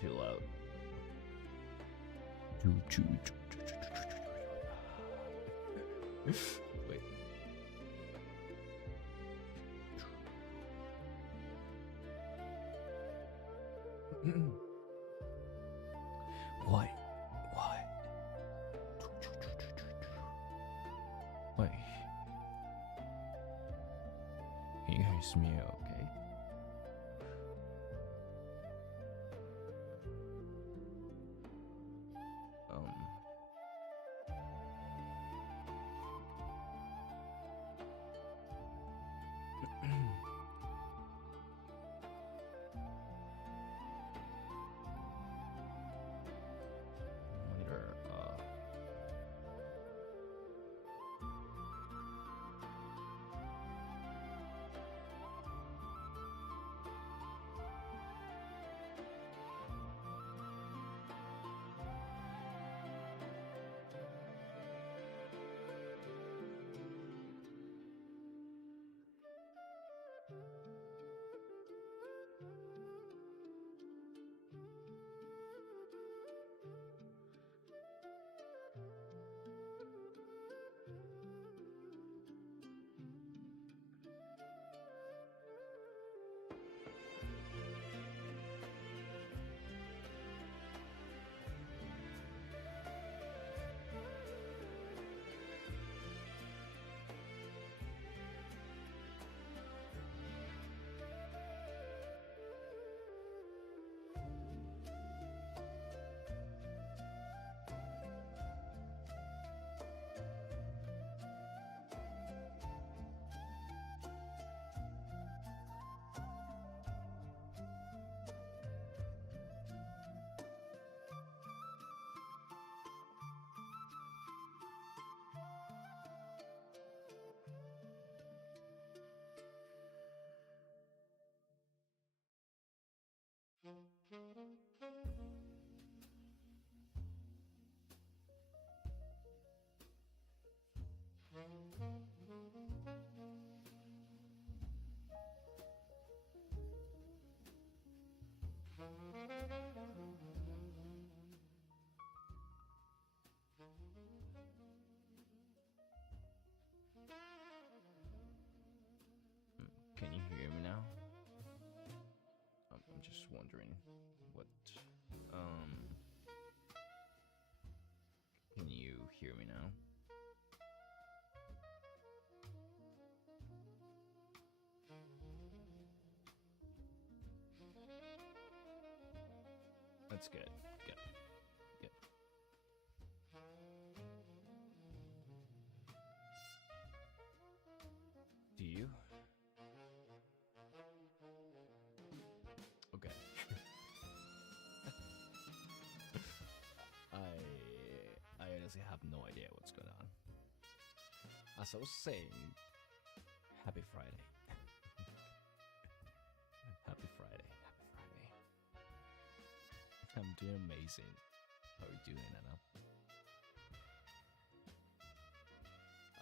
Too loud. Wait. Why? Why? Wait. Can you hear me okay? Monitor, can you hear me now? I'm just wondering what. Can you hear me now? That's good. Good. Good. Do you? Okay. I honestly have no idea what's going on. As I was saying, happy Friday. Happy Friday. Happy Friday. I'm doing amazing. How are you doing, Anna?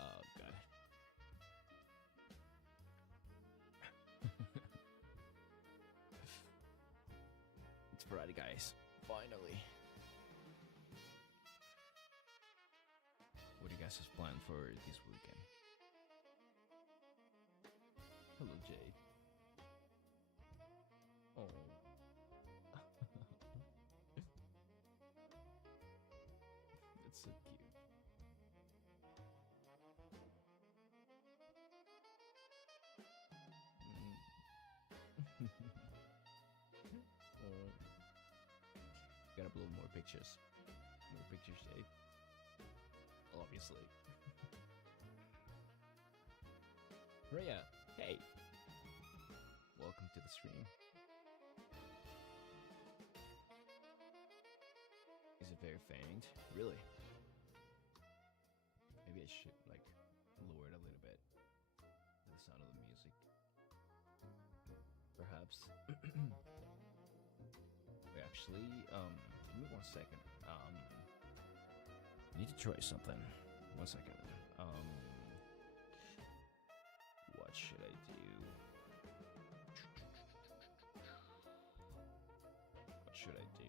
Oh, God. It's Friday, guys. Finally. What do you guys have planned for this weekend? Hello, Jade. Oh. That's so cute. Oh. Gotta upload more pictures. More pictures, Jade. Obviously. Rhea, hey! Welcome to the stream. Is it very faint? Really? Maybe I should, like, lower it a little bit. The sound of the music. Perhaps. Wait, actually, give me 1 second. I need to try something. 1 second. What should I do? What should I do?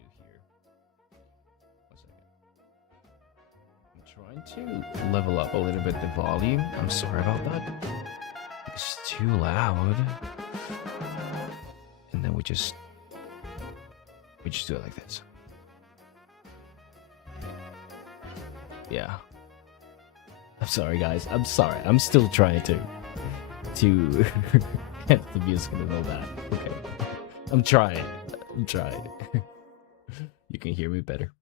trying to level up a little bit the volume. I'm sorry about that. It's too loud. And then we just do it like this. Yeah. I'm sorry, guys. I'm sorry. I'm still trying to get the music and all that. Okay. I'm trying. You can hear me better.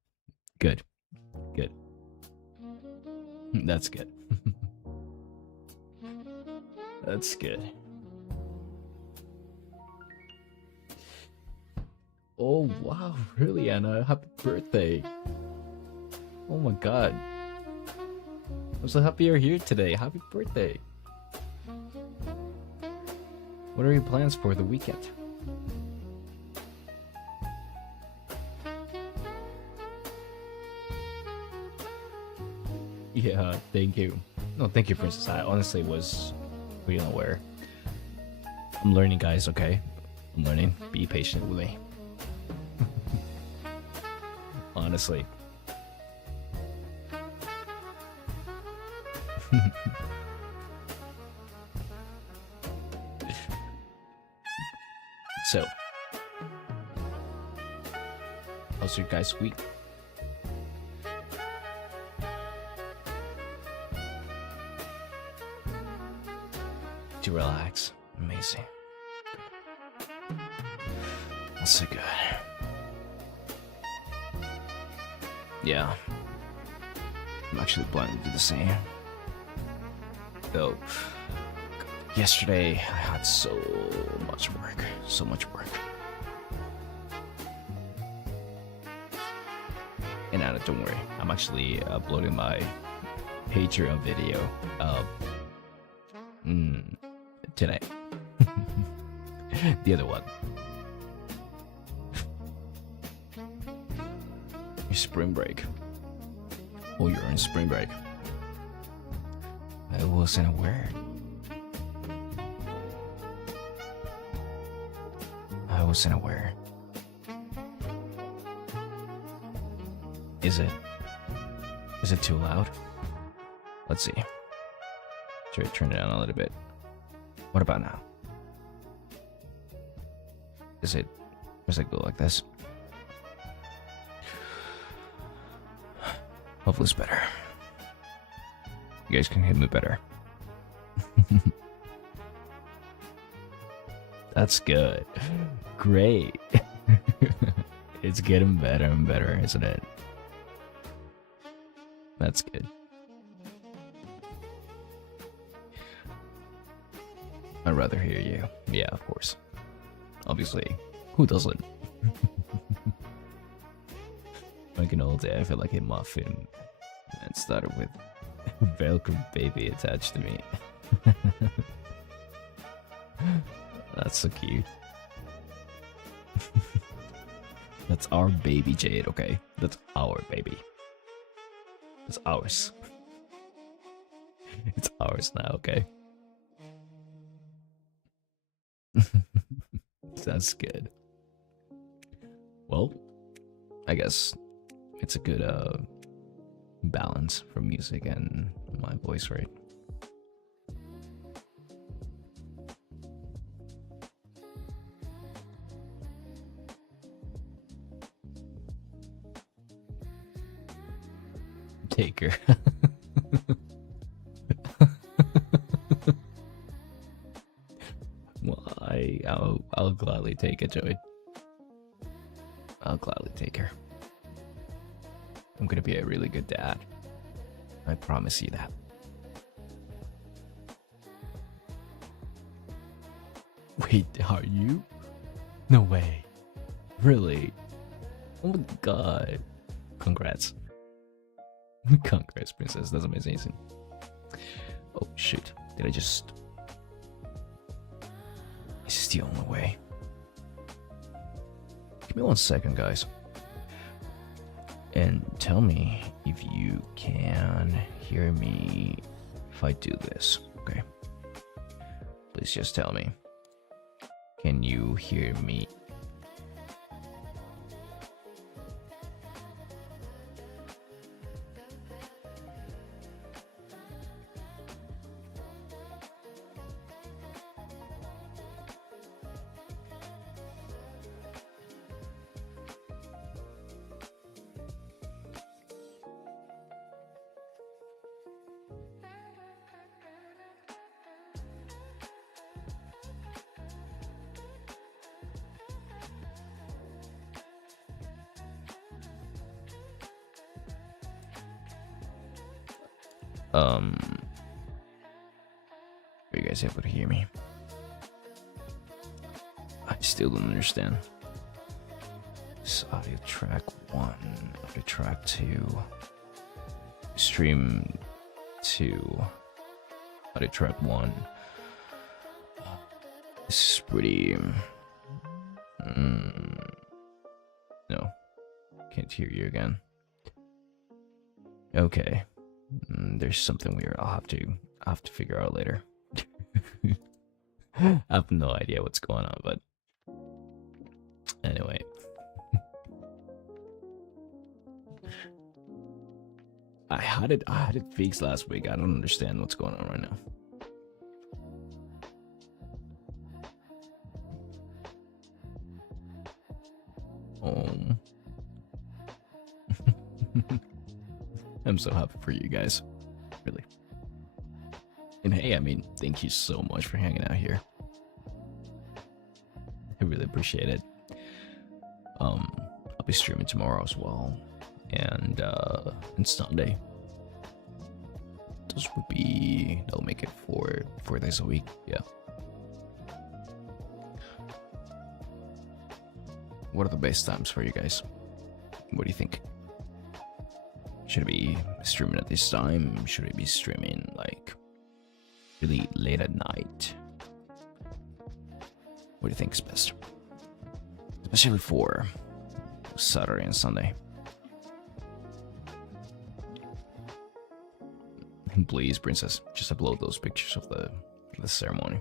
Good. Good. That's good. That's good. Oh, wow. Really, Anna? Happy birthday. Oh my god. I'm so happy you're here today. Happy birthday. What are your plans for the weekend? Yeah, thank you. No, thank you, Princess. I honestly was really unaware. I'm learning, guys, okay? I'm learning. Be patient with me. Honestly. So, how's your guys' week? To relax. Amazing. That's so good. Yeah. I'm actually planning to do the same. Though, yesterday I had so much work. So much work. And Anna, don't worry. I'm actually uploading my Patreon video today. The other one. Your spring break. Oh, you're on spring break. I wasn't aware. I wasn't aware. Is it too loud? Let's see. Try to turn it down a little bit. What about now? Does it go like this? Hopefully it's better. You guys can hear me better. That's good. Great. It's getting better and better, isn't it? That's good. I'd rather hear you. Yeah, of course. Obviously. Who doesn't? Like an all day, I feel like a muffin. And started with Velcro baby attached to me. That's so cute. That's our baby, Jade, okay? That's our baby. It's ours. It's ours now, okay? That's good. Well, I guess it's a good balance for music and my voice, right? Taker. Well, I'll gladly take it, Joey. I'll gladly take her. I'm gonna be a really good dad. I promise you that. Wait, are you? No way. Really? Oh my god. Congrats. Congrats, princess. That's amazing. Oh, shoot. Did I just... Is this the only way? Give me 1 second, guys. And tell me if you can hear me if I do this, okay? Please just tell me. Can you hear me? Are you guys able to hear me? I still don't understand. This audio track 1, audio track 2, stream 2, audio track 1. This is pretty... No, can't hear you again. Okay, there's something weird. I'll have to figure out later. I have no idea what's going on, but anyway. I had it fixed last week. I don't understand what's going on right now. I'm so happy for you guys, really. And hey, I mean, thank you so much for hanging out here. I really appreciate it. I'll be streaming tomorrow as well, and Sunday. Those would be, that'll make it 4 days a week. Yeah. What are the best times for you guys? What do you think? Should I be streaming at this time? Should I be streaming like really late at night? What do you think is best? Especially for Saturday and Sunday. And please, princess, just upload those pictures of the ceremony.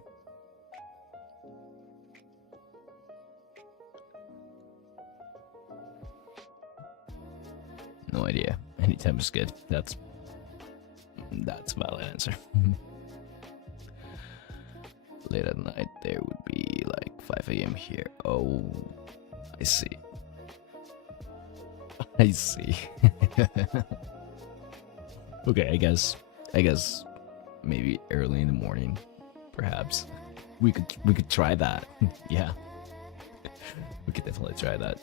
No idea. Anytime is good. That's a valid answer. Late at night, there would be like 5 a.m. here. Oh, I see. I see. Okay, I guess maybe early in the morning, perhaps. We could try that. Yeah, we could definitely try that.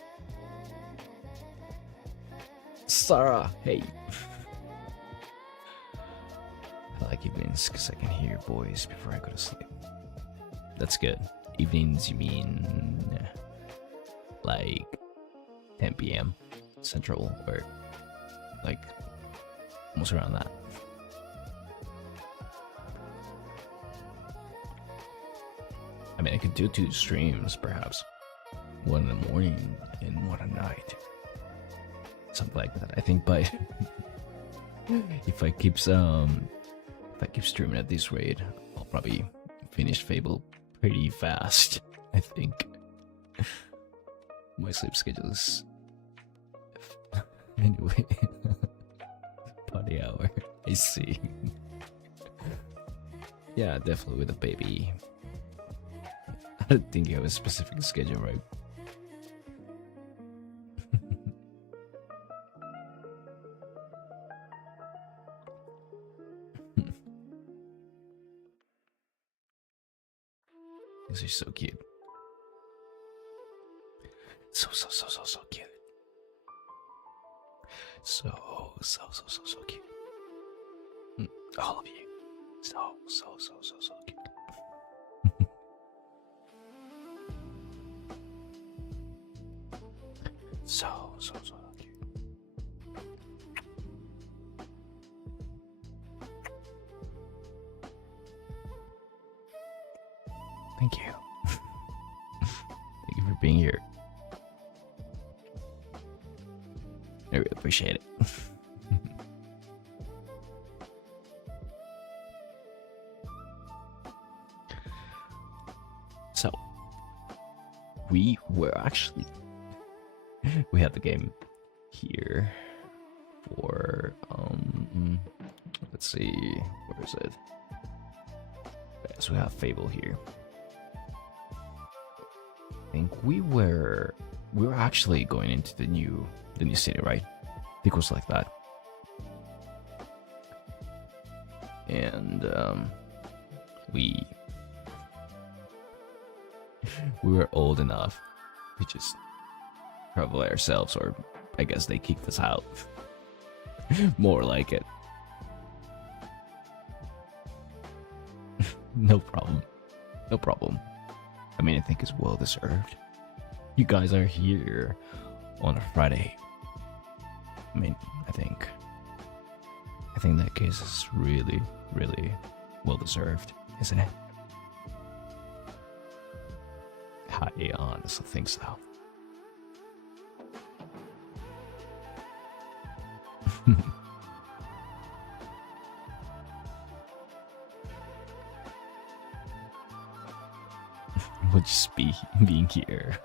Sarah, hey. I like evenings because I can hear your voice before I go to sleep. That's good. Evenings, you mean like 10 p.m. Central, or like almost around that? I mean, I could do 2 streams, perhaps. 1 in the morning and 1 at night. Something like that, I think. But if I keep streaming at this rate, I'll probably finish Fable pretty fast. I think my sleep schedule is anyway. Party hour. I see. Yeah, definitely with a baby. I don't think you have a specific schedule, right? This is so cute. So cute. So cute. All of you. So cute. So cute. Thank you. Thank you for being here. I really appreciate it. So, we had the game here for, let's see, where is it? Okay, so we have Fable here. I think we were actually going into the new city, right? I think it was like that. And we were old enough to just travel ourselves, or I guess they kicked us out. More like it. No problem. No problem. I mean, I think it's well deserved. You guys are here on a Friday. I mean, I think that case is really, really well deserved, isn't it? I honestly think so. We'll just be being here.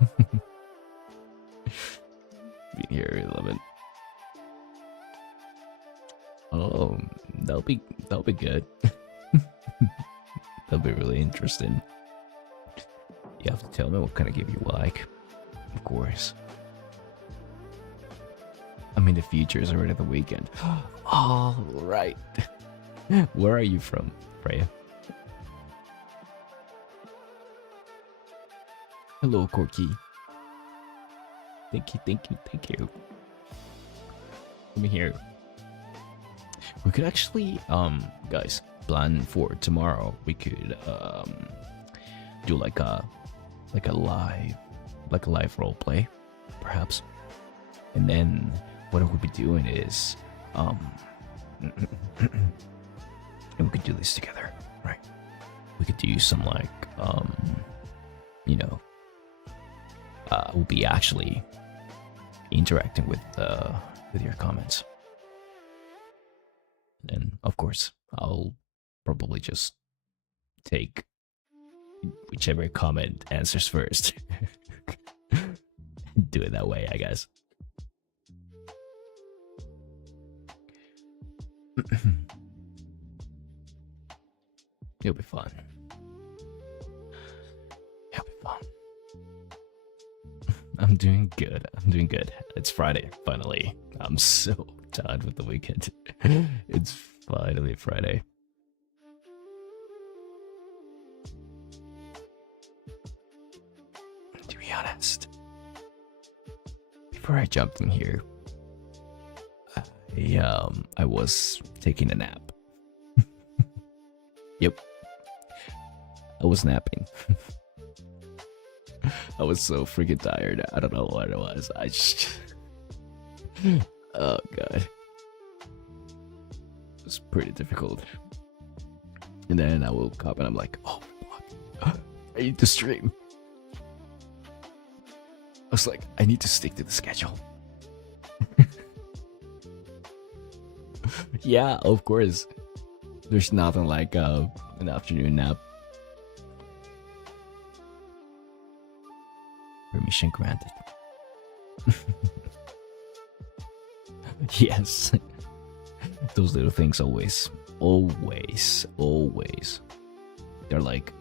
Being here, I love it. Oh, that'll be good. That'll be really interesting. You have to tell me what kind of game you like, of course. I mean, the future is already the weekend. All right. Where are you from, Freya? Hello, Corky. Thank you. Let me hear. We could actually, guys, plan for tomorrow. We could, do like a live role play, perhaps. And then what I would be doing is, and we could do this together, right? We could do some like, you know, we'll be actually interacting with your comments. And of course, I'll probably just take whichever comment answers first. Do it that way, I guess. It'll be fun. It'll be fun. I'm doing good. It's Friday, finally. I'm so tired with the weekend. It's finally Friday. To be honest, before I jumped in here, I was taking a nap. Yep. I was napping. I was so freaking tired. I don't know what it was. I just... Oh, God. It was pretty difficult. And then I woke up and I'm like, oh, fuck. I need to stream. I was like, I need to stick to the schedule. Yeah, of course. There's nothing like an afternoon nap. Permission granted. Yes. Those little things always. They're like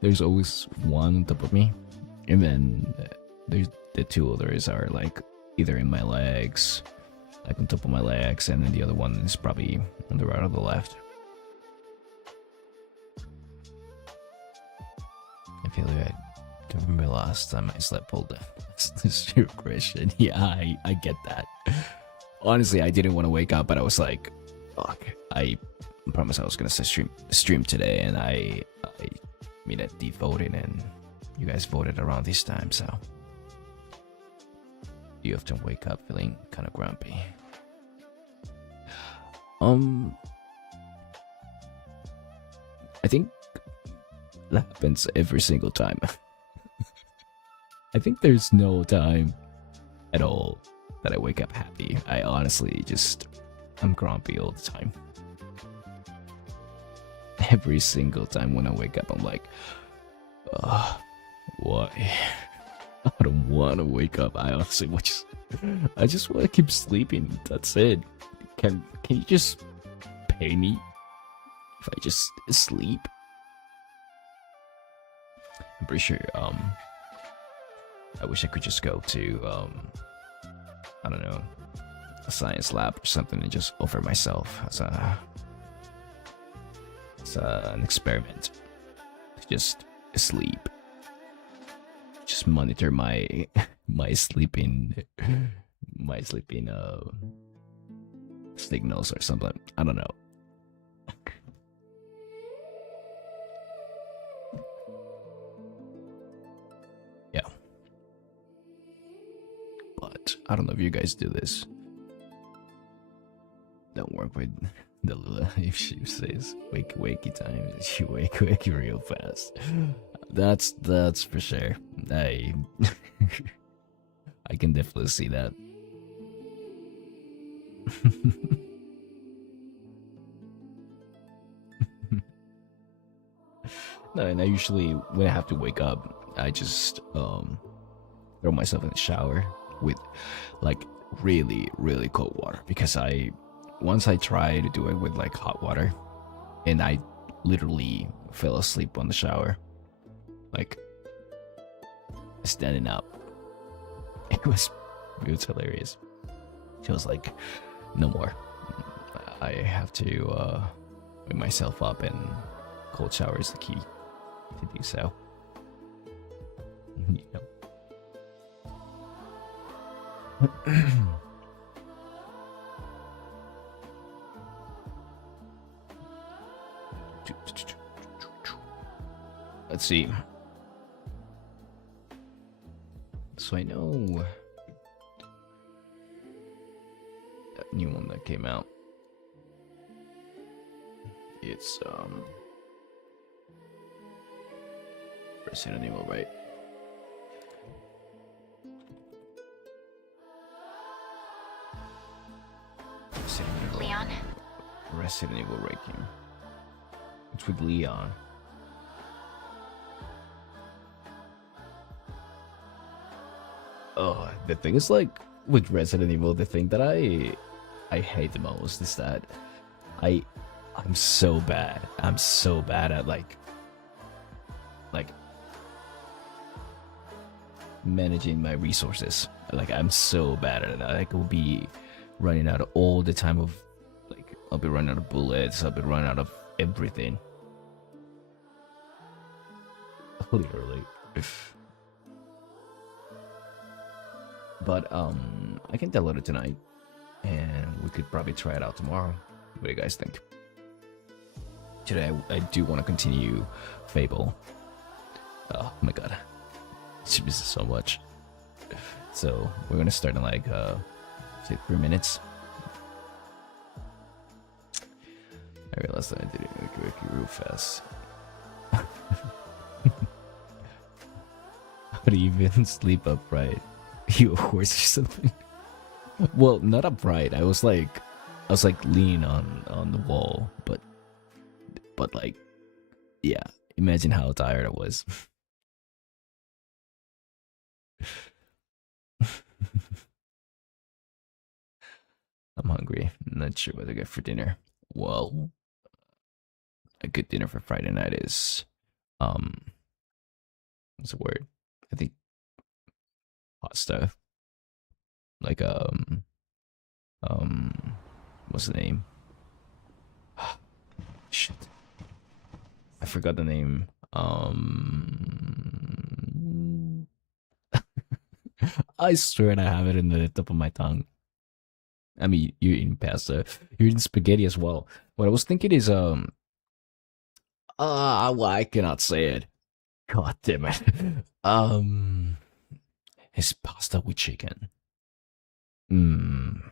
there's always one on top of me, and then there's the two others are like either in my legs, like on top of my legs, and then the other one is probably on the right or the left. I feel like I don't remember last time I slept all day. This is your question. Yeah, I get that. Honestly, I didn't want to wake up, but I was like, fuck. I promised I was gonna stream today, and I mean, I devoted, and you guys voted around this time, so you often wake up feeling kind of grumpy. I think that happens every single time. I think there's no time at all that I wake up happy. I honestly I'm grumpy all the time. Every single time when I wake up, I'm like, why? I don't want to wake up. I honestly I just want to keep sleeping. That's it. Can you just pay me if I just sleep? I'm pretty sure, I wish I could just go to, I don't know, a science lab or something and just offer myself as an experiment to just sleep. Just monitor my sleeping signals or something. I don't know. but I don't know if you guys do this. Don't work with the Lula if she says wakey time. She wakey real fast. That's for sure. I I can definitely see that. No, and I usually when I have to wake up, I just throw myself in the shower with like really cold water because I once I tried to do it with like hot water and I literally fell asleep on the shower, like standing up. It was hilarious. She was like, "No more. I have to wake myself up, and cold shower is the key to do so." You know. Let's see. So I know that new one that came out. It's Resident Evil, right? Leon? Resident Evil right here. It's with Leon. Oh, the thing is, like with Resident Evil, the thing that I hate the most is that I'm so bad. I'm so bad at like managing my resources. Like I'm so bad at it. Like I'll be running out all the time of like I'll be running out of bullets. I'll be running out of everything. Literally. But I can download it tonight, and we could probably try it out tomorrow. What do you guys think? Today I do want to continue Fable. Oh my god, she misses so much. So we're gonna start in like say 3 minutes. I realized that I did it real fast. How do you even sleep upright? You a horse or something? Well, not upright. I was like leaning on the wall, but like, yeah. Imagine how tired I was. I'm hungry. Not sure what to get for dinner. Well, a good dinner for Friday night is what's the word? I think pasta. Like um what's the name? Shit. I forgot the name. I swear I have it in the tip of my tongue. I mean, you're eating pasta. You're eating spaghetti as well. What I was thinking is well, I cannot say it. God damn it. Um, it's pasta with chicken. Mm.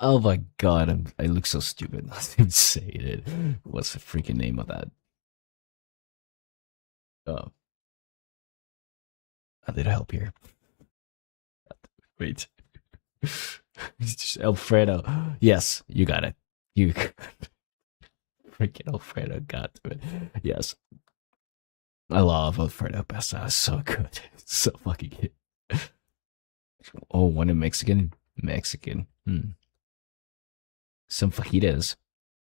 Oh my god, I look so stupid not even saying it. What's the freaking name of that? Oh, I need help here. Wait. It's just Alfredo. Yes, you got it. You freaking Alfredo got to it. Yes. I love Alfredo pasta. It's so good. It's so fucking good. Oh, one in Mexican? Mexican. Some fajitas.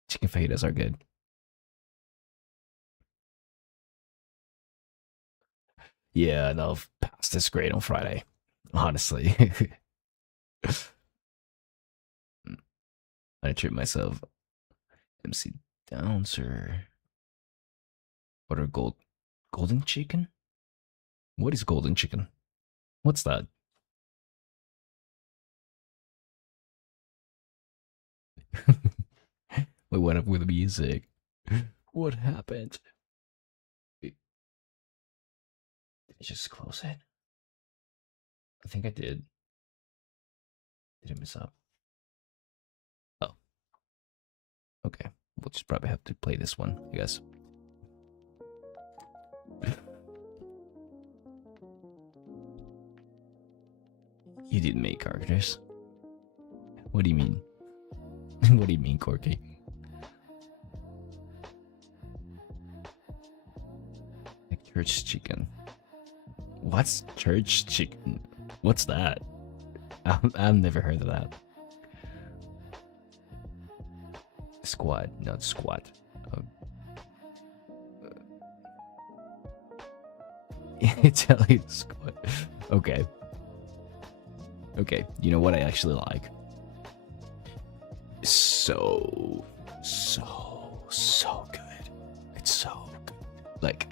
Chicken fajitas are good. Yeah, no, pasta's great on Friday. Honestly. I treat myself. MC Downser. What are golden chicken? What is golden chicken? What's that? Wait, what up with the music? What happened? just close it? I think I did. Did I mess up? Oh, okay. We'll just probably have to play this one, I guess. You didn't make characters. What do you mean? What do you mean, Corky? Like church chicken. What's church chicken? What's that? I've never heard of that. Squad, not squat. Italian squad. Okay. Okay, you know what I actually like? So good. It's so good. Like,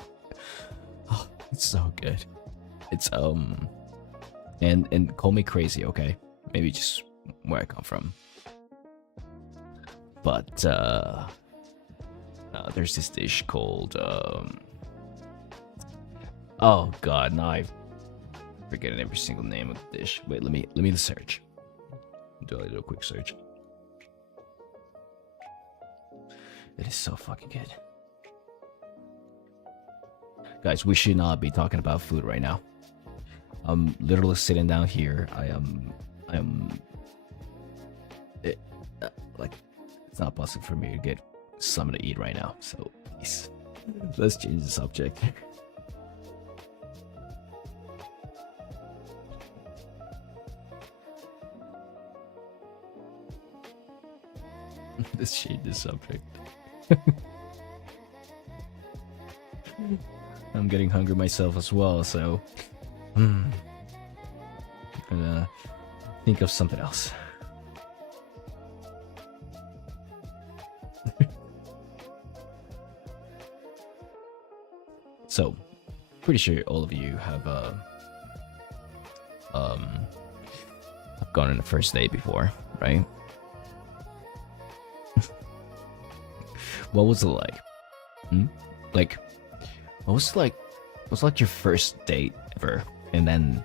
oh, it's so good. It's and call me crazy, okay? Maybe just where I come from. But there's this dish called oh god, now I'm forgetting every single name of the dish. Wait, let me search. Do a little quick search. It is so fucking good. Guys, we should not be talking about food right now. I'm literally sitting down here. I am like, it's not possible for me to get something to eat right now. So please, let's change the subject. Let's change the subject. I'm getting hungry myself as well, so I'm gonna think of something else. So, pretty sure all of you have gone on a first date before, right? What was it like? Like, what was like? What's like your first date ever? And then,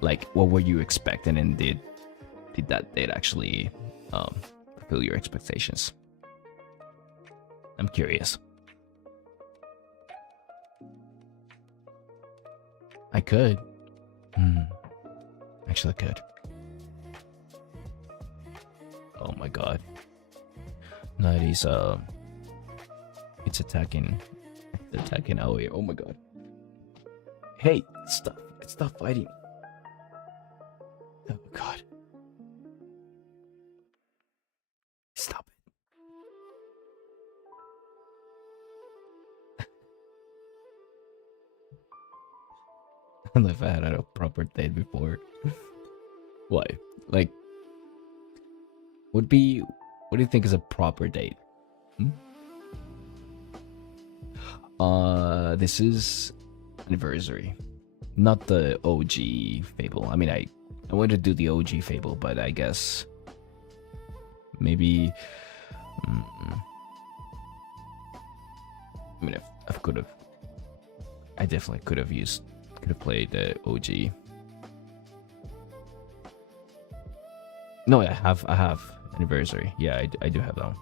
like, what were you expecting? And did that date actually fulfill your expectations? I'm curious. I could. Actually, I could. Oh my god. No, it's attacking Aoi. Oh my god. Hey, stop fighting. Oh god. Stop it. I never had a proper date before. Why? Like, what do you think is a proper date? This is anniversary, not the OG Fable. I mean, I wanted to do the OG Fable, but I guess maybe. I mean, I definitely could have played the OG. No, I have anniversary. Yeah, I do have that one.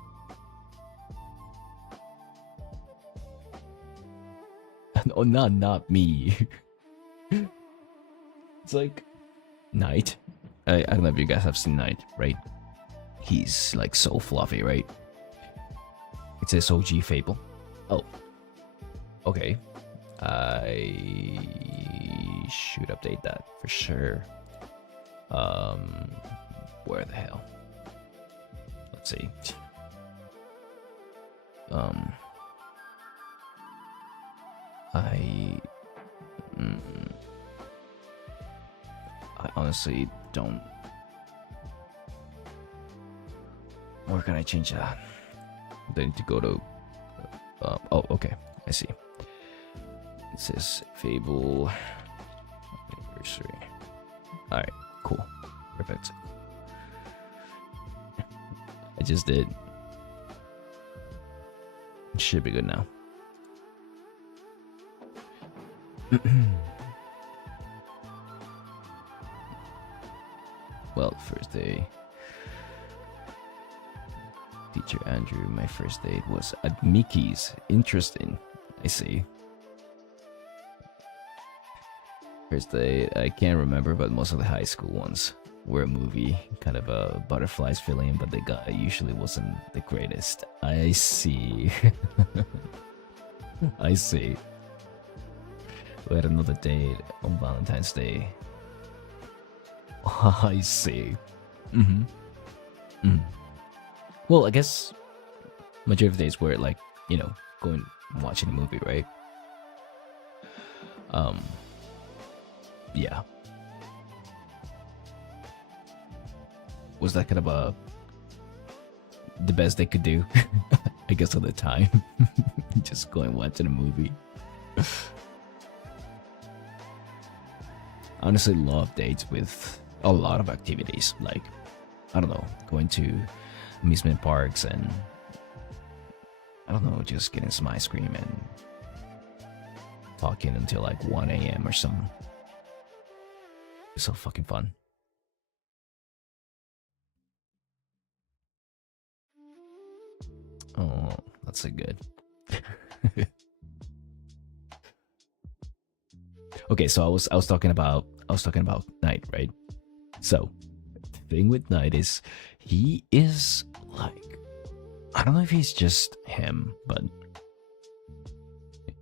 Oh, not me. It's like Knight. I don't know if you guys have seen Knight, right? He's like so fluffy, right? It says OG Fable. Oh, okay. I should update that for sure. Where the hell? Let's see. I honestly don't. Where can I change that? I need to go to. Oh, okay. I see. It says Fable anniversary. All right, cool, perfect. I just did. It should be good now. Well, first day. Teacher Andrew, my first date was at Mickey's. Interesting. I see. First date, I can't remember, but most of the high school ones were a movie. Kind of a butterflies feeling, but the guy usually wasn't the greatest. I see. I see. We had another date on Valentine's Day. I see. Mm-hmm. Mm. Well, I guess majority of the days were like, going and watching a movie, right? Yeah. Was that kind of the best they could do? I guess at the time. Just going watching a movie. Honestly, love dates with a lot of activities. Like, I don't know, going to amusement parks and I don't know, just getting some ice cream and talking until like 1 a.m. or something. It's so fucking fun. Oh, that's so good. Okay, so I was talking about Knight, right? So the thing with Knight is he is like, I don't know if he's just him, but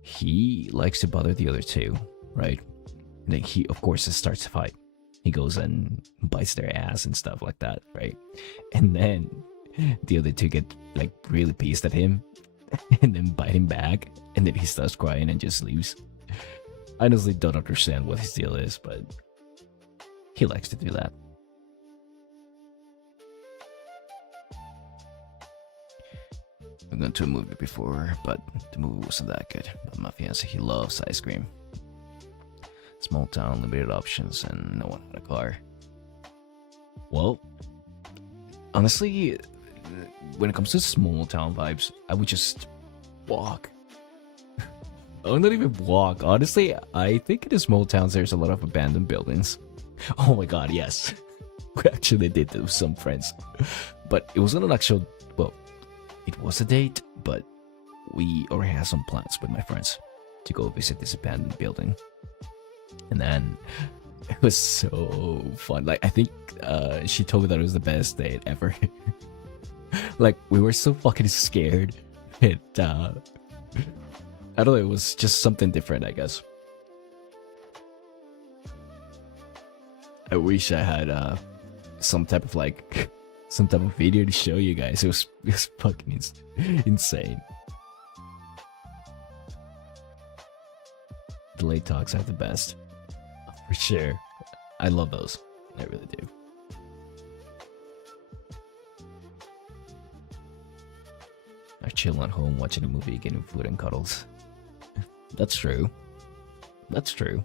he likes to bother the other two, right? And then he of course starts a fight. He goes and bites their ass and stuff like that, right? And then the other two get like really pissed at him and then bite him back, and then he starts crying and just leaves. I honestly don't understand what his deal is, but he likes to do that. I've gone to a movie before, but the movie wasn't that good. But my fiance, he loves ice cream. Small town, limited options, and no one had a car. Well, honestly, when it comes to small town vibes, I would just walk. I would not even walk. Honestly, I think in the small towns there's a lot of abandoned buildings. Oh my god, yes. We actually did that with some friends. But it wasn't an actual, well, it was a date, but we already had some plans with my friends to go visit this abandoned building. And then it was so fun. Like, I think she told me that it was the best date ever. Like, we were so fucking scared. And I don't know, it was just something different, I guess. I wish I had some type of video to show you guys. It was fucking insane. The late talks are the best. For sure. I love those. I really do. I chill at home watching a movie, getting food and cuddles. That's true. That's true.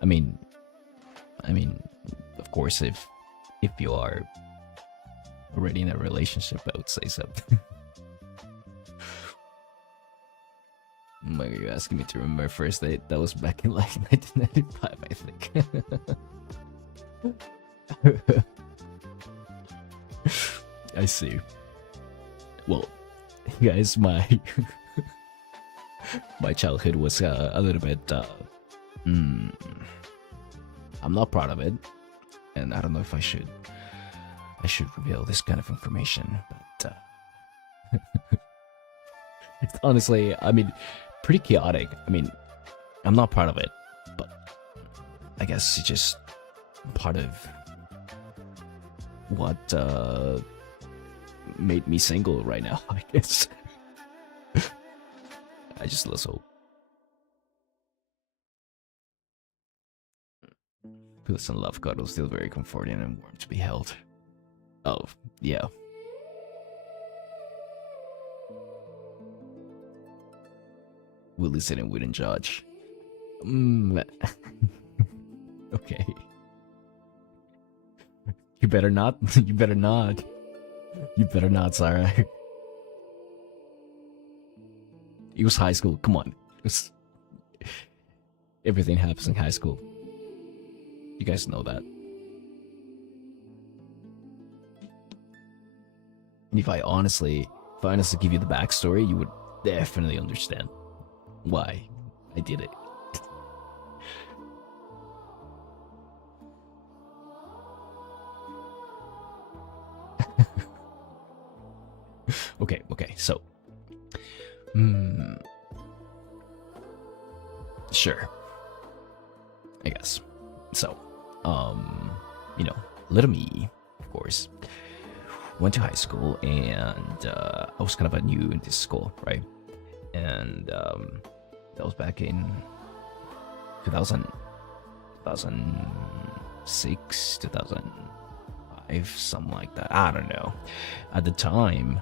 I mean, of course, if you are already in a relationship, I would say so. Why are you asking me to remember my first date? That was back in like 1995, I think. I see. Well, guys, my childhood was a little bit. I'm not proud of it, and I don't know if I should reveal this kind of information, but it's honestly, I mean, pretty chaotic. I mean, I'm not proud of it, but I guess it's just part of what made me single right now, I guess. I just listen. Peace and love, cuddles, still very comforting and warm to be held. Oh, yeah. We'll listen and wouldn't judge. Okay. You better not. You better not. You better not, Sarah. It was high school. Come on. Everything happens in high school. You guys know that. And if I honestly give you the backstory, you would definitely understand why I did it. Okay, so, sure, I guess. So, little me, of course, went to high school, and I was kind of a new in this school, right? And that was back in 2000, 2006, 2005, something like that. I don't know. At the time,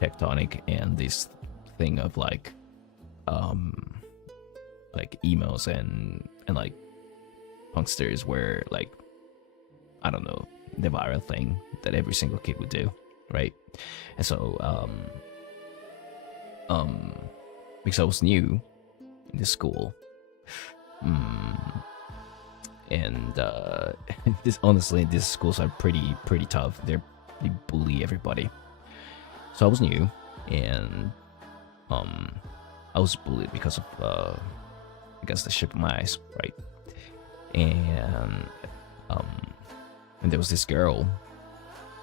Tectonic and this thing of like emails and like punksters were like, I don't know, the viral thing that every single kid would do, right? And so because I was new in this school, and this, honestly, these schools are pretty tough. They bully everybody. So I was new, and I was bullied because of I guess the shape of my eyes, right? And there was this girl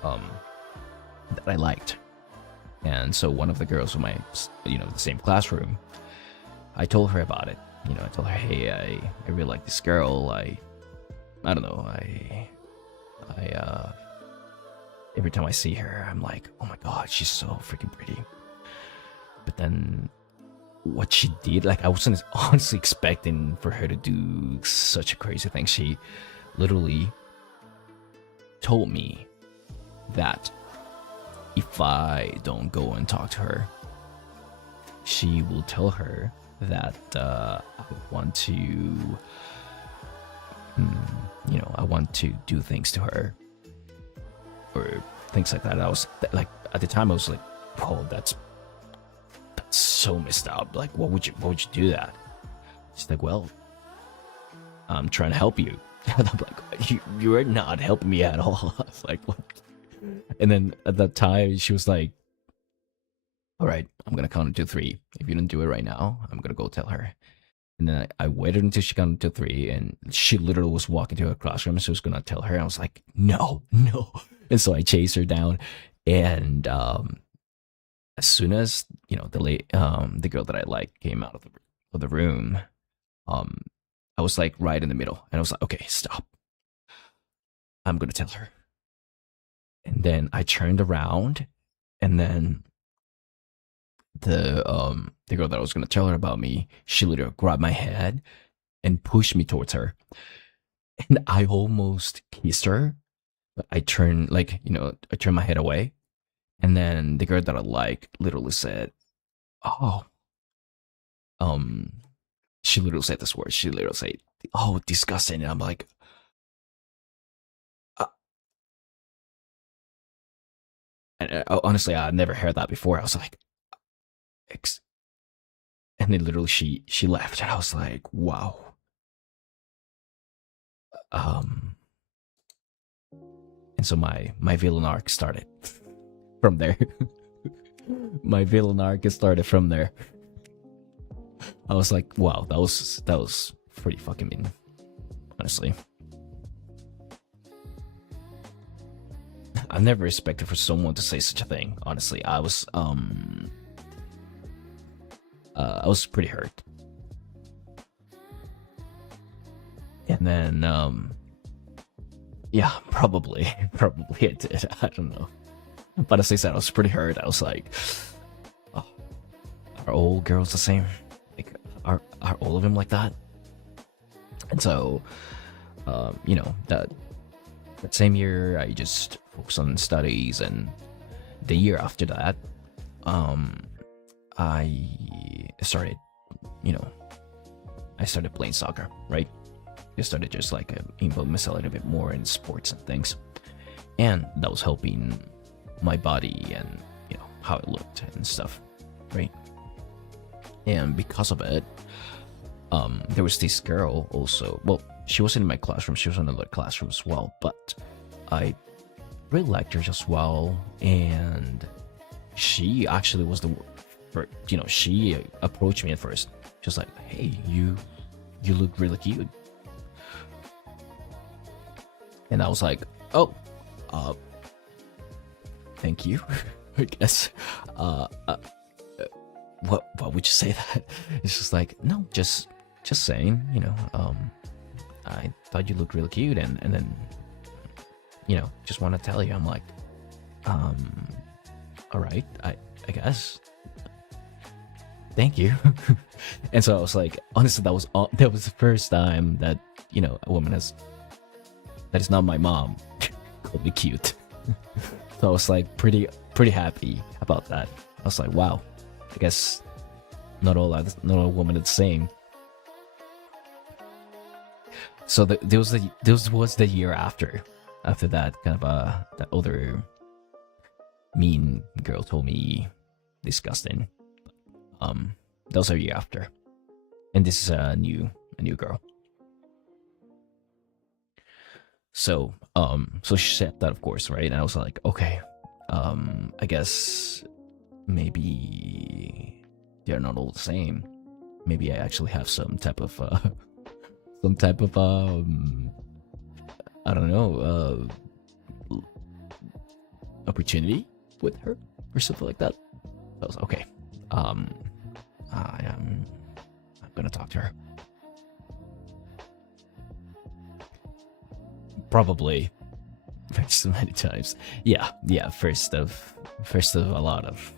that I liked, and so one of the girls in my the same classroom, I told her about it. I told her, hey, I really like this girl. I don't know, I every time I see her, I'm like, oh my god, she's so freaking pretty. But then what she did, like, I wasn't honestly expecting for her to do such a crazy thing. She literally told me that if I don't go and talk to her, she will tell her that I want to, I want to do things to her or things like that. I was like, at the time, I was like, whoa, that's so messed up. Like, why would you do that? She's like, well, I'm trying to help you. And I'm like, you are not helping me at all. I was like, what? And then at that time, she was like, all right, I'm gonna count until 3. If you don't do it right now, I'm gonna go tell her. And then I waited until she counted until 3, and she literally was walking to her classroom. She was gonna tell her. I was like, no. And so I chased her down, and as soon as the girl that I liked came out of the room, I was like right in the middle, and I was like, okay, stop. I'm gonna tell her. And then I turned around, and then the girl that I was gonna tell her about me, she literally grabbed my head and pushed me towards her, and I almost kissed her, but I turned my head away, and then the girl that I like literally said, "Oh," she literally said this word. She literally said, "Oh, disgusting," and I'm like, and honestly, I never heard that before. I was like, and then literally she left, and I was like, wow. And so my villain arc started from there. My villain arc started from there. I was like, wow, that was pretty fucking mean, honestly. I never expected for someone to say such a thing. Honestly, I was pretty hurt. And then yeah, probably I did. I don't know. But as I said, I was pretty hurt. I was like, oh, are all girls the same? Like, are all of them like that? And so, that same year, I just focused on studies, and the year after that, I started playing soccer, right? I started just like involving myself a little bit more in sports and things, and that was helping my body and how it looked and stuff, right? And because of it, there was this girl also. Well, she wasn't in my classroom. She was in another classroom as well. But I really liked her as well, and she actually was she approached me at first, just like, hey, you look really cute. And I was like, oh, thank you. I guess. What would you say that? It's just like, no, just saying, I thought you looked really cute, and then, just want to tell you. I'm like, all right, I guess. Thank you. And so I was like, honestly, that was the first time that, a woman that is not my mom called me cute. So I was like pretty happy about that. I was like, wow, I guess not all women are the same. So this was the year after that, kind of that other mean girl told me disgusting. That was a year after, and this is a new girl. So she said that, of course, right? And I was like, okay, I guess maybe they're not all the same. Maybe I actually have some type of I don't know, opportunity with her or something like that. I was okay. I'm gonna talk to her. Probably so many times. Yeah. First of a lot of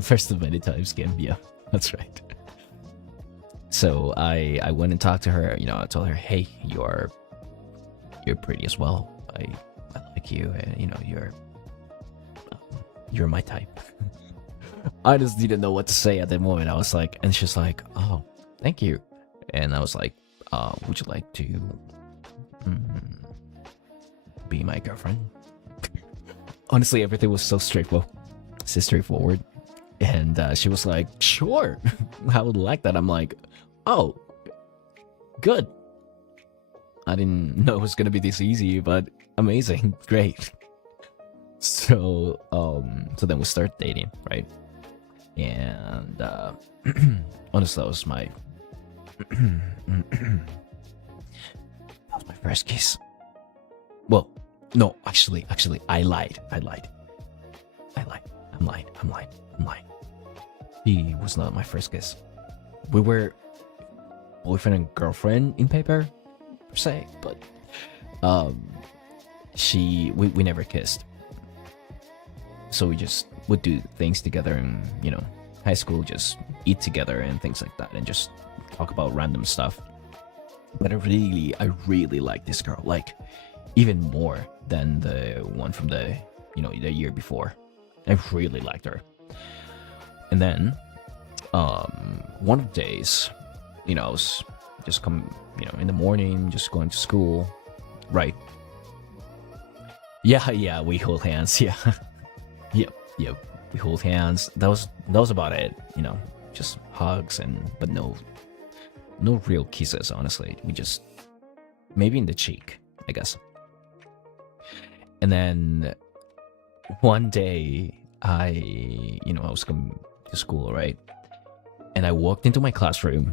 first of many times, Kim. Yeah, that's right. So I went and talked to her. I told her, hey, you're pretty as well. I like you, and you're my type. I just didn't know what to say at that moment. I was like, and she's like, oh, thank you. And I was like, would you like to be my girlfriend? Honestly, everything was so straightforward. And she was like, sure, I would like that. I'm like, oh, good. I didn't know it was gonna be this easy, but amazing, great. So then we start dating, right? And honestly, that was my first kiss. Well, no, actually, I lied. I'm lying. He was not my first kiss. We were boyfriend and girlfriend in paper, per se, but we never kissed. So we just would do things together in, high school, just eat together and things like that, and just talk about random stuff. But I really like this girl, like even more than the one from the year before. I really liked her. And then one of the days, I was just in the morning, just going to school, right? Yeah, we hold hands. Yeah. Yep, we hold hands. That was about it, just hugs, but no real kisses, honestly. We just, maybe in the cheek, I guess. And then one day I was coming to school, right? And I walked into my classroom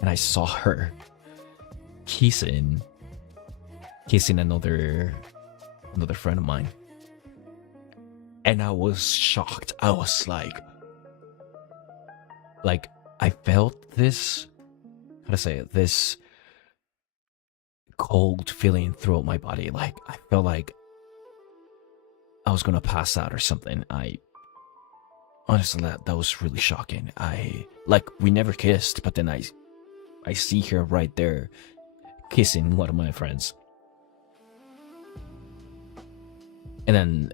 and I saw her kissing another friend of mine. And I was shocked. I was like I felt this, how to say it, this cold feeling throughout my body. Like I felt like I was gonna pass out or something. Honestly, that was really shocking. We never kissed, but then I see her right there kissing one of my friends. And then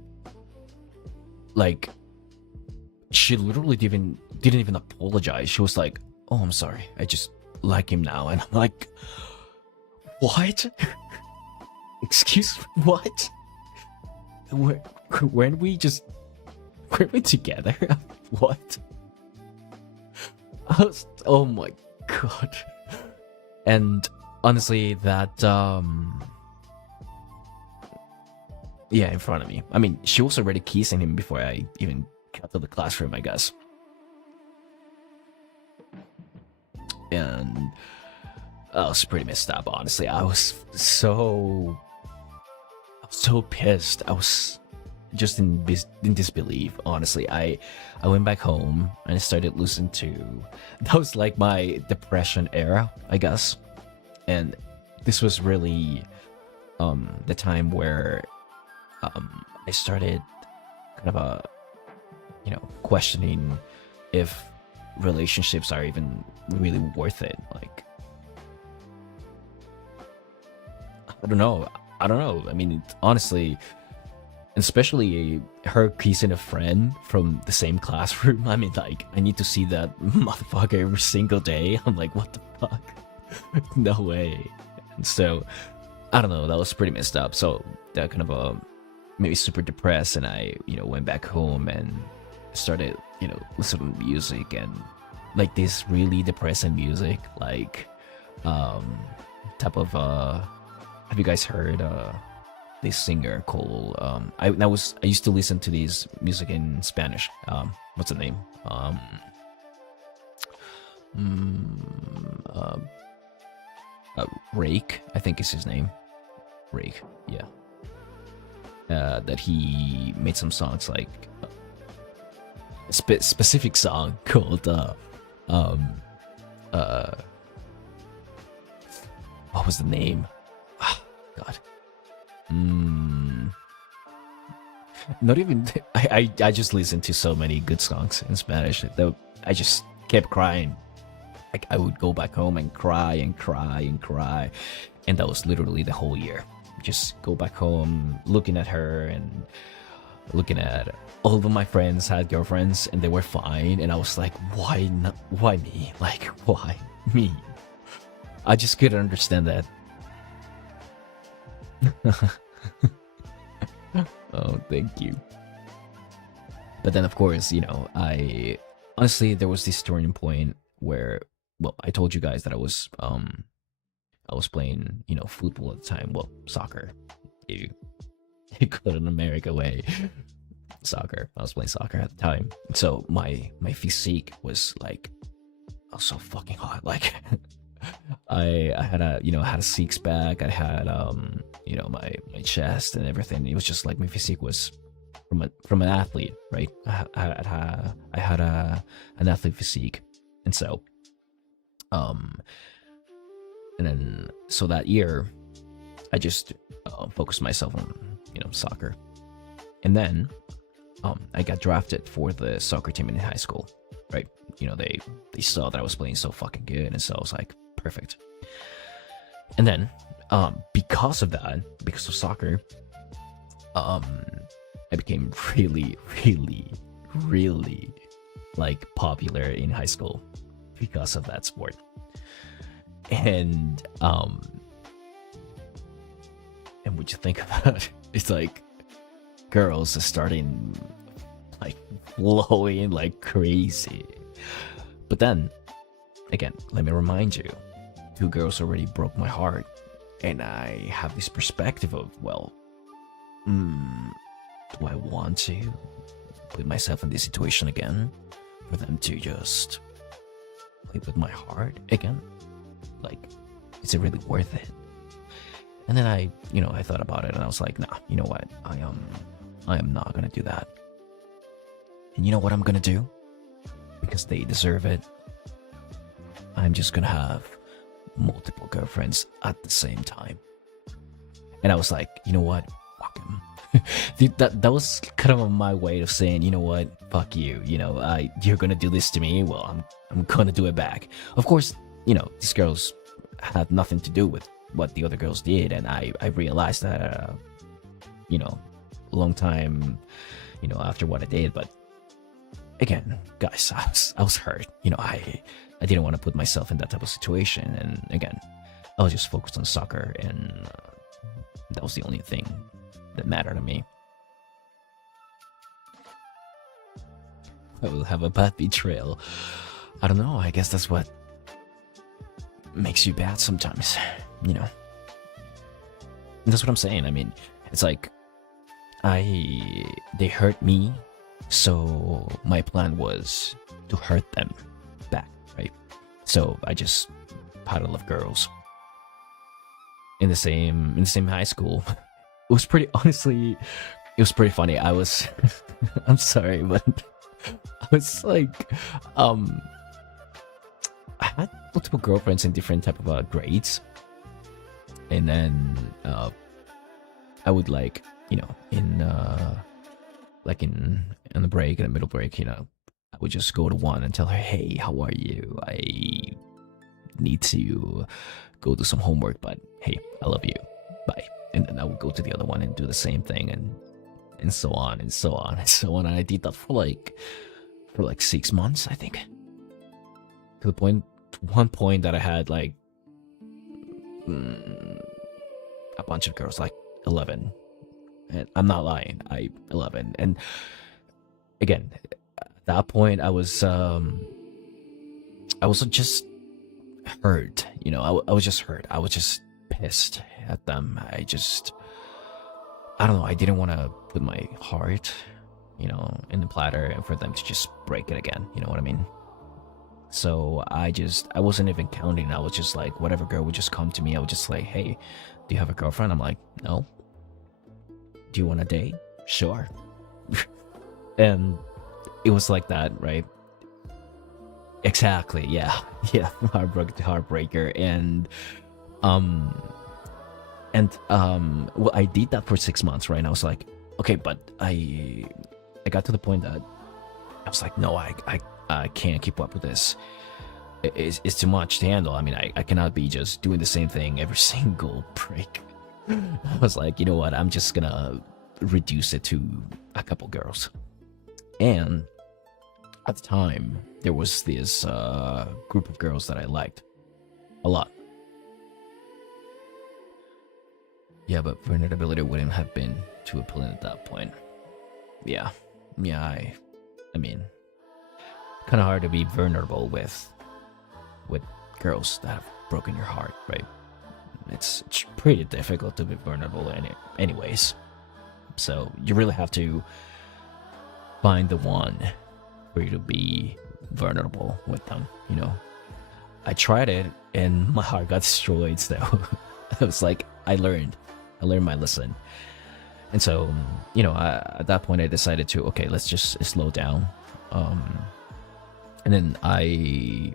she literally didn't even apologize. She was like, oh, I'm sorry, I just like him now. And I'm like, what? Excuse me, what? Weren't we together? What? Oh my god. And honestly, that Yeah, in front of me. I mean, she was already kissing him before I even got to the classroom, I guess. And I was pretty messed up, honestly. I was so pissed. I was just in disbelief, honestly. I went back home and I started listening to, that was like my depression era, I guess. And this was really the time where I started kind of questioning if relationships are even really worth it. Like, I don't know. I mean, honestly, especially her kissing a friend from the same classroom. I mean, like, I need to see that motherfucker every single day. I'm like, what the fuck? No way. And so, I don't know. That was pretty messed up. So that kind of made me super depressed, and I, went back home and started, listening to music, and like this really depressing music, like type of have you guys heard this singer called I used to listen to these music in Spanish. What's the name? Rake, I think is his name. Rake, yeah. That he made some songs, like a specific song called what was the name? God. Not even. I just listened to so many good songs in Spanish that I just kept crying. Like, I would go back home and cry and cry and cry, and that was literally the whole year. Just go back home, looking at her and looking at all of my friends had girlfriends and they were fine, and I was like, why not? Why me? Like, why me? I just couldn't understand that. Oh, thank you. But then, of course, I honestly, there was this turning point where, well, I told you guys that I was playing, football at the time. Well, soccer. You call it an America way. Soccer. I was playing soccer at the time. So my physique was like, I was so fucking hot. Like, I had a had a six pack. I had my chest and everything. It was just like my physique was from an athlete, right? I had an athlete physique, and so and then so that year I just focused myself on soccer, and then I got drafted for the soccer team in high school, right? They saw that I was playing so fucking good, and so I was like, perfect. And then because of that, because of soccer, I became really, really, really like popular in high school because of that sport. And what you think about it, it's like girls are starting like flowing like crazy. But then again, let me remind you, 2 girls already broke my heart, and I have this perspective of, well, do I want to put myself in this situation again for them to just play with my heart again? Like, is it really worth it? And then I thought about it, and I was like, nah, you know what? I am not gonna do that. And you know what I'm gonna do? Because they deserve it. I'm just gonna have multiple girlfriends at the same time. And I was like, you know what? Fuck him. Dude, that was kind of my way of saying, you know what? Fuck you. You're gonna do this to me. Well, I'm gonna do it back. Of course, these girls had nothing to do with what the other girls did, and I realized that a long time after what I did. But again, guys, I was hurt. I didn't want to put myself in that type of situation, and again, I was just focused on soccer, and that was the only thing that mattered to me. I will have a bad betrayal. I don't know, I guess that's what makes you bad sometimes, And that's what I'm saying. I mean, it's like, they hurt me, so my plan was to hurt them back, right? So I just pile of girls in the same high school. It was pretty honestly, it was pretty funny. I was I'm sorry, but I was like I had multiple girlfriends in different type of grades, and then I would like, you know, in like in the break, in the middle break, you know, I would just go to one and tell her, hey, how are you? I need to go do some homework, but hey, I love you, bye. And then I would go to the other one and do the same thing, and so on and so on and so on. And I did that for like 6 months, I think, to the point, one point that I had like a bunch of girls, like 11. And I'm not lying, 11. And again, at that point, I was just hurt, you know. I was just hurt. I was just pissed at them. I don't know, I didn't want to put my heart, you know, in the platter and for them to just break it again, you know what I mean? So I wasn't even counting. I was just like, whatever girl would just come to me, I would just like, hey, do you have a girlfriend? I'm like, no. Do you want to date? Sure. And it was like that, right? Exactly, yeah. Yeah, heartbreaker. Well, I did that for 6 months, right? And I was like, okay, but I got to the point that I was like, no, I can't keep up with this. It's too much to handle. I mean, I cannot be just doing the same thing every single break. I was like, you know what? I'm just gonna reduce it to a couple girls. And at the time, there was this group of girls that I liked a lot. Yeah, but vulnerability wouldn't have been too appealing at that point. Yeah, I mean, kind of hard to be vulnerable with girls that have broken your heart, right? It's pretty difficult to be vulnerable anyways. So you really have to find the one for you to be vulnerable with them, you know. I tried it and my heart got destroyed, so I was like, I learned my lesson. And so, you know, at that point I decided to, okay, let's just slow down. And then I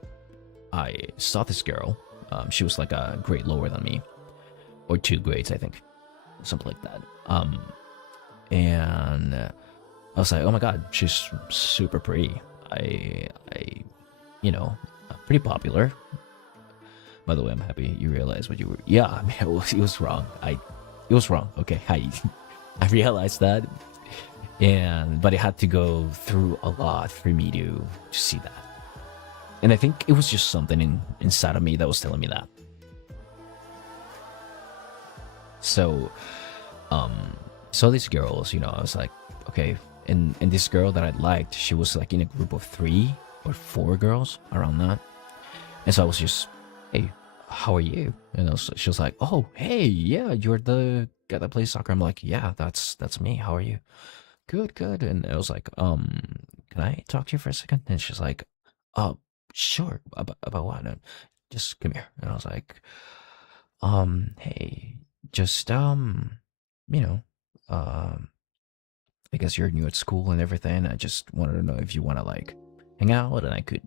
saw this girl. She was like a grade lower than me, or 2 grades, I think, something like that. And I was like, oh my god, she's super pretty. I you know, pretty popular. By the way, I'm happy you realized what you were. Yeah, I mean, it was wrong. It was wrong. Okay, I realized that, but it had to go through a lot for me to see that. And I think it was just something inside of me that was telling me that. So, these girls, you know, I was like, okay. And this girl that I liked, she was like in a group of 3 or 4 girls, around that. And so I was just, hey, how are you? And she was like, oh, hey, yeah, you're the guy that plays soccer. I'm like, yeah, that's me. How are you? Good. And I was like, can I talk to you for a second? And she's like, sure. About what? And just come here. And I was like, hey, just you know, I guess you're new at school and everything. I just wanted to know if you want to like hang out, and I could,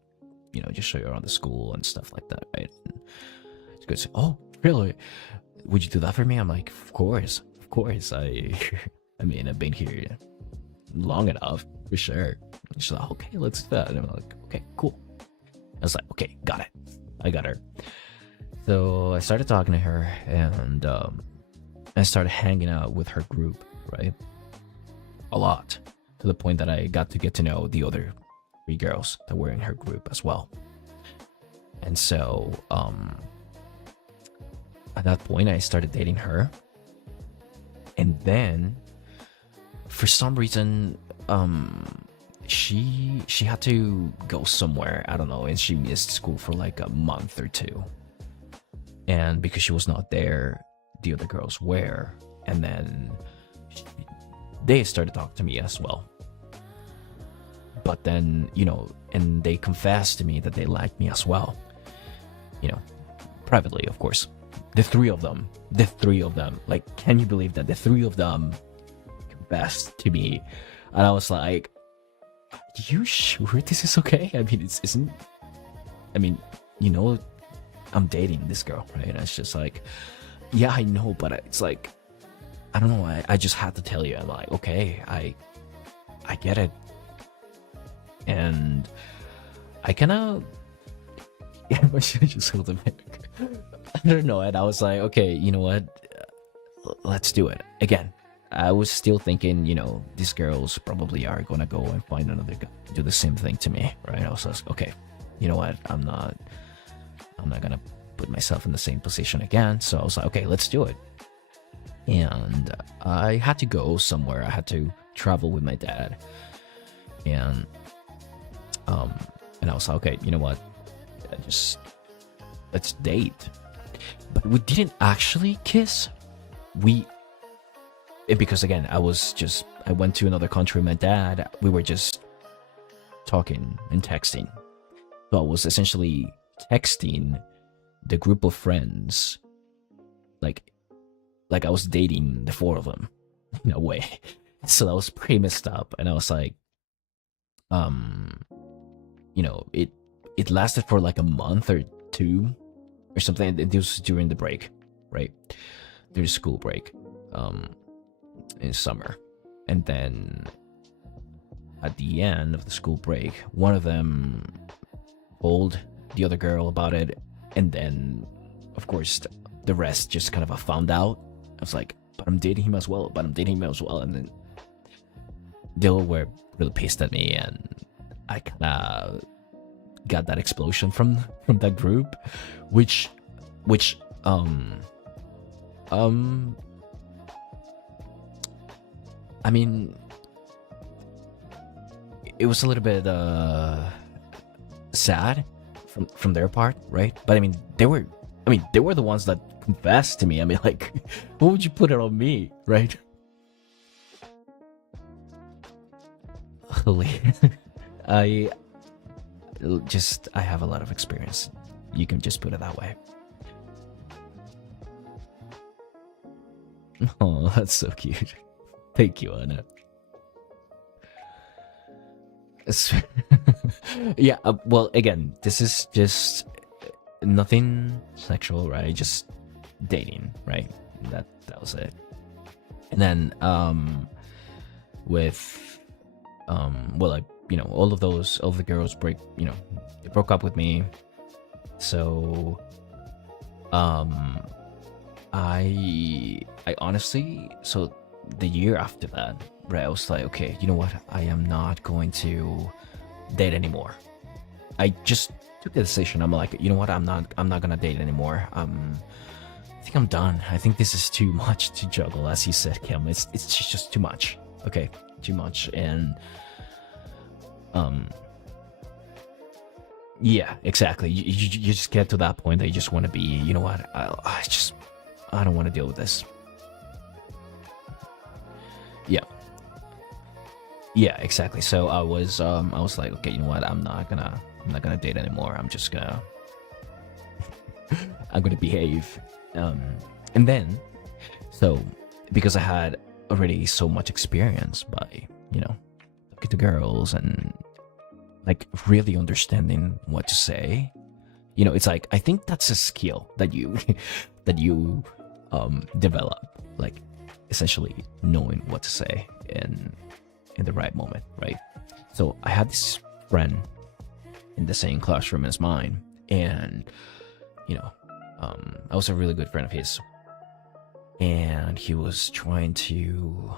you know, just show you around the school and stuff like that, right? And she goes, oh, really? Would you do that for me? I'm like, of course. I mean, I've been here long enough, for sure. And she's like, okay, let's do that. And I'm like, okay, cool. I was like, okay, got it. I got her. So I started talking to her, and I started hanging out with her group, right? A lot, to the point that I got to get to know the other 3 girls that were in her group as well. And so at that point I started dating her, and then for some reason she had to go somewhere, I don't know, and she missed school for like a month or 2, and because she was not there, the other girls were. And then they started talking to me as well. But then, and they confessed to me that they liked me as well. Privately, of course. The three of them. Like, can you believe that the three of them confessed to me? And I was like, are you sure this is okay? I mean, I'm dating this girl, right? And it's just like, yeah, I know, but it's like, I don't know. I just had to tell you. I'm like, okay, I get it. And I kind of, yeah, I should just hold them back. I don't know. And I was like, okay, you know what? Let's do it. Again, I was still thinking, these girls probably are going to go and find another guy to do the same thing to me, right? I was like, okay, you know what? I'm not going to put myself in the same position again. So I was like, okay, let's do it. And I had to go somewhere. I had to travel with my dad. And I was like, okay, you know what? Let's date. But we didn't actually kiss. Because again, I went to another country with my dad. We were just talking and texting. So I was essentially texting the group of friends, like I was dating the four of them in a way. So that was pretty messed up. And I was like, it lasted for like a month or two or something. It was during the break, right? During the school break, in summer. And then at the end of the school break, one of them told the other girl about it. And then, of course, the rest just kind of found out. I was like, but I'm dating him as well. And then they all were really pissed at me. And I kind of got that explosion from that group, which I mean, it was a little bit sad from their part, right? But I mean, they were the ones that confessed to me. I mean, like, what would you put it on me, right? Holy. I have a lot of experience. You can just put it that way. Oh, that's so cute. Thank you, Anna. Yeah, well, again, this is just nothing sexual, right? Just dating, right? That was it. And then with all of the girls they broke up with me. So I honestly, so the year after that, right, I was like, okay, you know what? I am not going to date anymore. I just took a decision. I'm like, you know what? I'm not gonna date anymore. I think I'm done. I think this is too much to juggle, as you said, Kim. It's just too much. Okay, too much. And yeah, exactly. You just get to that point that you just want to be, you know what? I don't want to deal with this. Yeah, exactly. So I was like, okay, you know what? I'm not gonna date anymore. I'm just gonna I'm gonna behave. And then, so because I had already so much experience by talking to girls and like really understanding what to say, it's like, I think that's a skill that you develop, like essentially knowing what to say in the right moment, right? So I had this friend in the same classroom as mine, and I was a really good friend of his, and he was trying to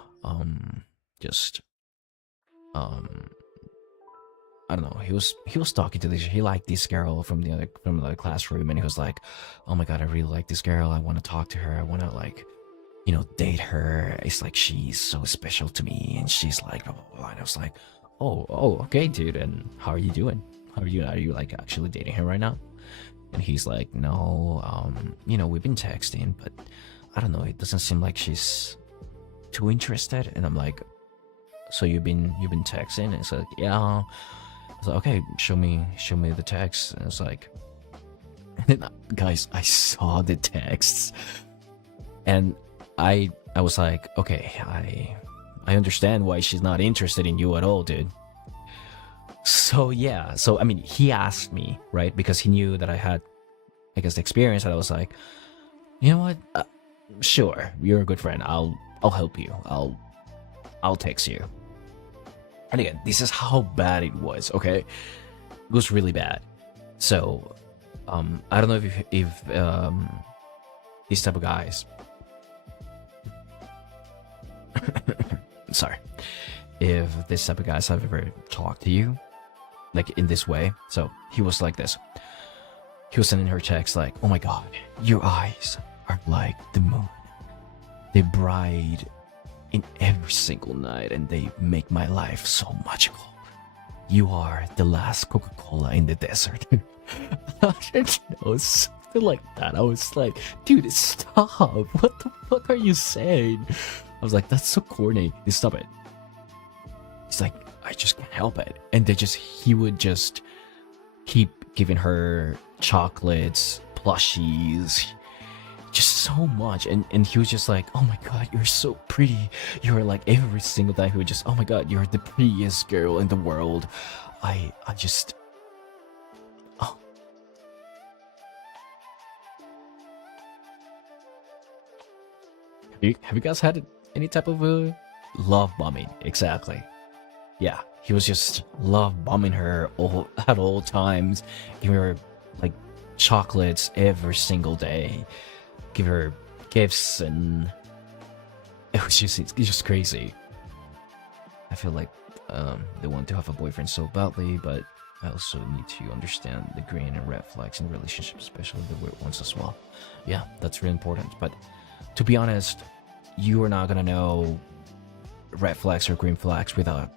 I don't know, he was talking to this, he liked this girl from the other classroom, and he was like, oh my god, I really like this girl, I want to talk to her, I want to like date her, it's like she's so special to me, and she's like blah, blah, blah. And I was like, oh okay, dude, and how are you doing? Are you like actually dating her right now? And he's like, no, we've been texting, but I don't know, it doesn't seem like she's too interested. And I'm like, so you've been texting?" And it's like, "Yeah." I was like, "Okay, show me the text." And it's like, and then, guys, I saw the texts, and I was like, "Okay, I understand why she's not interested in you at all, dude." So yeah, so I mean, he asked me, right, because he knew that I had, I guess, the experience, and I was like, "You know what? Sure, you're a good friend. I'll help you. I'll text you." And again, this is how bad it was. Okay, it was really bad. So, I don't know if these type of guys, sorry, if this type of guys have ever talked to you like in this way. So he was like this. He was sending her text like, "Oh my god, your eyes are like the moon. They bright in every single night, and they make my life so magical. You are the last Coca-Cola in the desert." I don't know, something like that. I was like, "Dude, stop. What the fuck are you saying?" I was like, "That's so corny. Stop it." He's like, "I just can't help it." And he would just keep giving her chocolates, plushies, just so much. And he was just like, "Oh my god, you're so pretty." You're like, every single time he would just, "Oh my god, you're the prettiest girl in the world." I just, oh. Have you guys had any type of love bombing? Exactly. Yeah, he was just love bombing her at all times, giving her like chocolates every single day, give her gifts, and it's just crazy. I feel like they want to have a boyfriend so badly, but I also need to understand the green and red flags in relationships, especially the weird ones as well. Yeah, that's really important. But to be honest, you are not gonna know red flags or green flags without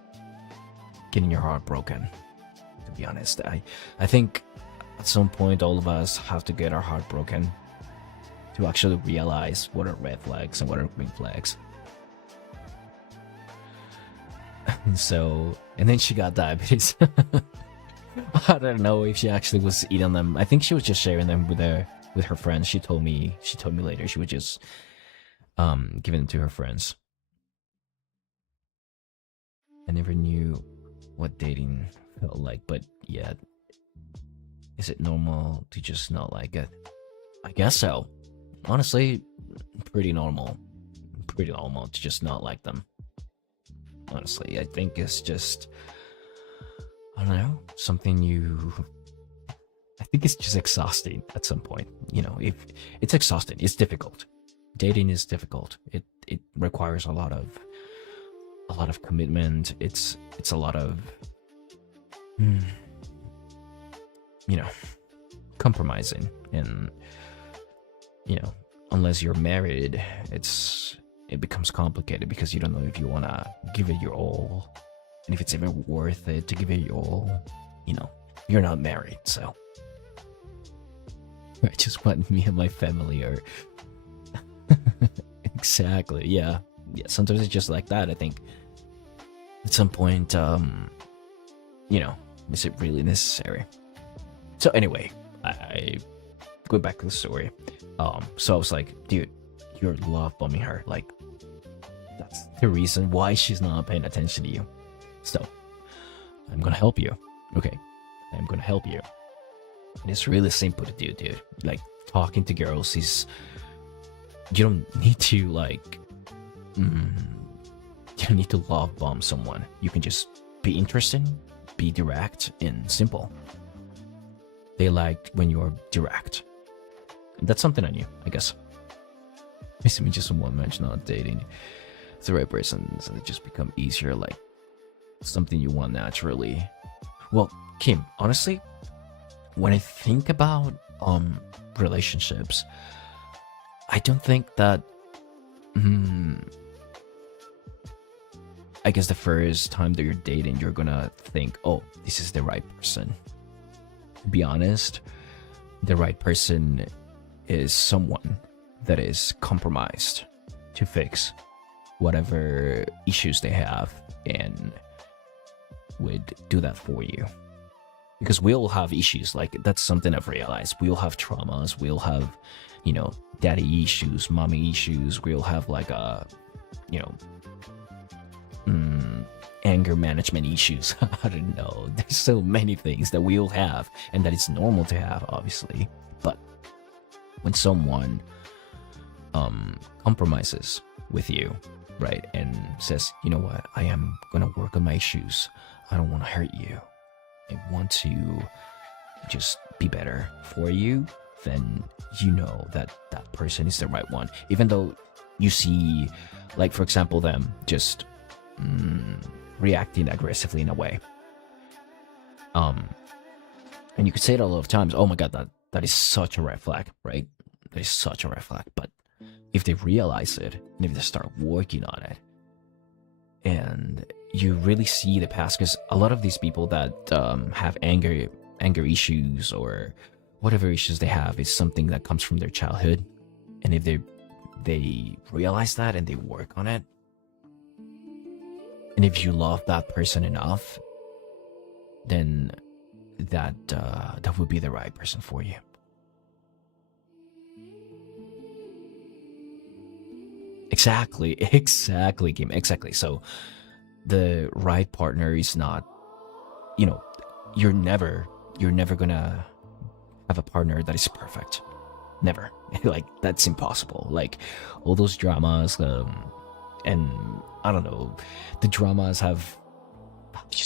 getting your heart broken. To be honest, I think at some point all of us have to get our heart broken to actually realize what are red flags and what are green flags. So, and then she got diabetes. I don't know if she actually was eating them. I think she was just sharing them with her friends. She told me later she was just giving them to her friends. I never knew what dating felt like, but yeah, is it normal to just not like it? I guess so. Honestly, pretty normal. Pretty normal to just not like them. Honestly, I think it's just, I don't know, I think it's just exhausting at some point. You know, if it's exhausting, it's difficult. Dating is difficult. It requires a lot of commitment. It's a lot of, you know, compromising. And, you know, unless you're married, it becomes complicated because you don't know if you want to give it your all and if it's even worth it to give it your all. You know, you're not married, so I just want me and my family are exactly. Yeah, sometimes it's just like that. I think at some point, you know, is it really necessary? So anyway, I go back to the story. So I was like, "Dude, you're love bombing her. Like, that's the reason why she's not paying attention to you. So I'm gonna help you. Okay, I'm gonna help you." And it's really simple to do, dude. Like, talking to girls is, you don't need to like, you don't need to love bomb someone. You can just be interesting, be direct, and simple. They like when you're direct. And that's something I knew, I guess. It's just one match, not dating the right person, so it just become easier, like something you want naturally. Well, Kim, honestly, when I think about relationships, I don't think that I guess the first time that you're dating, you're gonna think, "Oh, this is the right person." To be honest, the right person is someone that is compromised to fix whatever issues they have and would do that for you. Because we all have issues. Like, that's something I've realized. We all have traumas. We all have, you know, daddy issues, mommy issues. We all have like you know, anger management issues. I don't know. There's so many things that we all have, and that it's normal to have, obviously. But when someone compromises with you, right, and says, you know what, I am gonna work on my issues. I don't want to hurt you. I want to just be better for you. Then you know that that person is the right one. Even though you see, like, for example, them just reacting aggressively in a way. And you could say it a lot of times, oh my god, that is such a red flag, right? That is such a red flag. But if they realize it, and if they start working on it, and you really see the past, because a lot of these people that have anger issues or whatever issues they have is something that comes from their childhood. And if they realize that and they work on it, and if you love that person enough, then that would be the right person for you. Exactly, Kim, exactly. So the right partner is not, you know, you're never gonna have a partner that is perfect. Never. Like, that's impossible. Like, all those dramas, and I don't know, the dramas have just